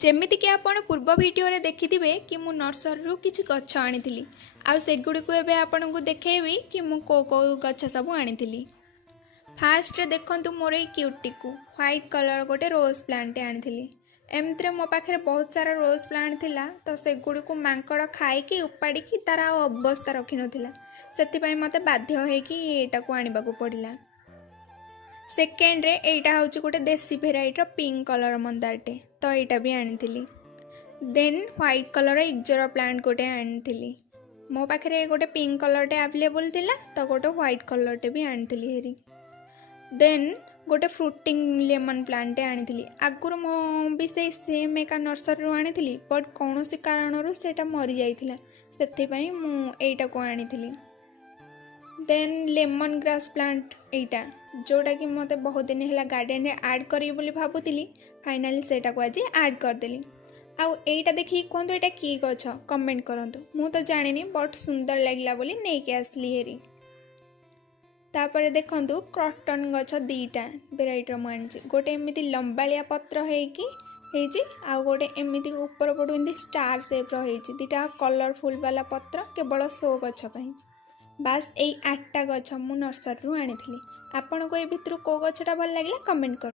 जेमितिक आपण पूर्व वीडियो रे देखिथिबे कि मु नर्सरी किछि गछ आनिथिली आ सेगुडी को एबे आपन को देखेबी कि मु को गछ सब आनिथिली। फास्ट रे देखंतु मोर ए क्यूटी को व्हाइट कलर गोटे रोज प्लांट आनिथिली। एमत्रे मो पाखरे बहुत सारा रोज प्लांट थिला तो सेगुडी को मांकड़ खाई कि उपाड़ी कि तार अवस्था रखि नथिला सेति पई मते बाध्य हे कि एटा को आनिबा को पड़िला। सेकेंड रे एटा हूँ गोटे देसी भेराइटर पिंक कलर मंदारटे तो यहाँ भी आनी। Then white colour ixora plant गोटे आनी। मो पाखे गोटे पिंक कलरटे आवेलेबल थिला तो गोटे व्हाइट कलरटे भी आनी हेरी। देन गोटे फ्रुटिंग लेमन प्लांटे आनी। आगुर मो भी से सेम एका नर्सरी आनी बट कौन सी कारण सेटा मरी जाइथिला सेथिपई मु एटा को आनी। देन लेमन ग्रास प्लांट एटा जोटा कि मते बहुत दिन है गार्डन रे ऐड करी बोली भाबुतिली फाइनली सेटा को आज ऐड कर देली। आउ एटा देखि कोंतो एटा की गछ कमेंट करंतु मु तो जानिनी बट सुंदर लागला बोली नै के आसली हेरी। तापरे देखंतु क्रॉटन गछ दीटा वेराइटी म आनी गोटे एमिति लंबालिया पत्र हेकी हेजी आ गोटे एमिति ऊपर पटु एमिति स्टार शेप रो हेजी दीटा कलरफुल वाला पत्र केवल शो गछ पई। बास यही 8टा गछ मु नर्सरी आनी। आपन को ए भितर को गछटा भल लागला कमेंट कर।